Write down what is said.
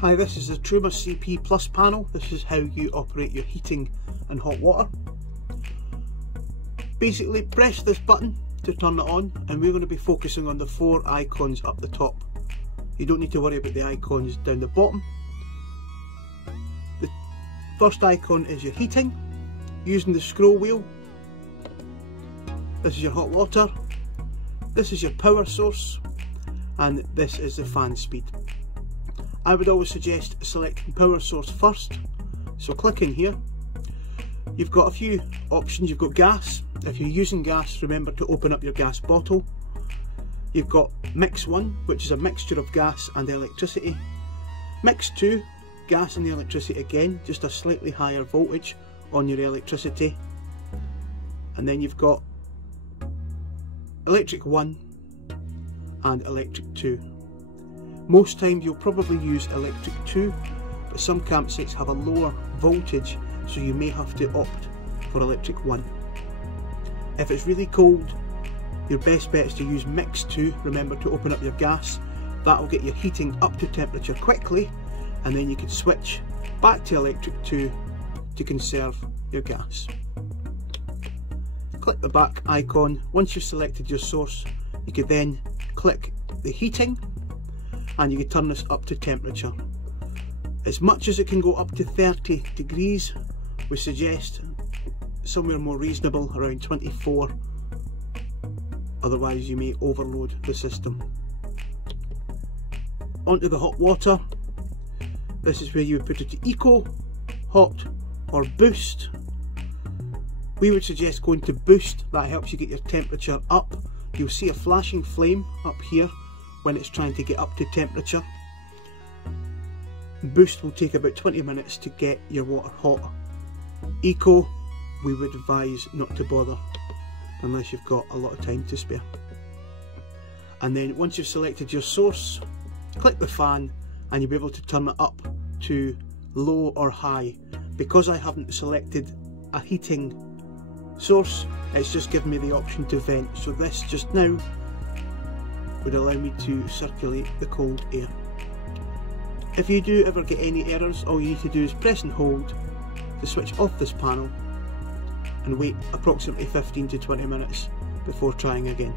Hi, this is the Truma CP Plus panel. This is how you operate your heating and hot water. Basically, press this button to turn it on, and we're going to be focusing on the 4 icons up the top. You don't need to worry about the icons down the bottom. The first icon is your heating. Using the scroll wheel, this is your hot water, this is your power source, and this is the fan speed. I would always suggest selecting power source first, so clicking here. You've got a few options. You've got gas. If you're using gas, remember to open up your gas bottle. You've got mix 1, which is a mixture of gas and electricity. Mix 2, gas and the electricity again, just a slightly higher voltage on your electricity. And then you've got electric 1 and electric 2. Most times you'll probably use electric 2, but some campsites have a lower voltage, so you may have to opt for electric 1. If it's really cold, your best bet is to use mix 2. Remember to open up your gas. That will get your heating up to temperature quickly, and then you can switch back to electric 2 to conserve your gas. Click the back icon. Once you've selected your source, you can then click the heating, and you can turn this up to temperature. As much as it can go up to 30 degrees, we suggest somewhere more reasonable, around 24, otherwise you may overload the system. Onto the hot water. This is where you would put it to eco, hot or boost. We would suggest going to boost. That helps you get your temperature up. You'll see a flashing flame up here when it's trying to get up to temperature. Boost will take about 20 minutes to get your water hot. Eco, we would advise not to bother unless you've got a lot of time to spare. And then once you've selected your source, click the fan and you'll be able to turn it up to low or high. Because I haven't selected a heating source, it's just given me the option to vent, so this just now would allow me to circulate the cold air. If you do ever get any errors, all you need to do is press and hold to switch off this panel and wait approximately 15 to 20 minutes before trying again.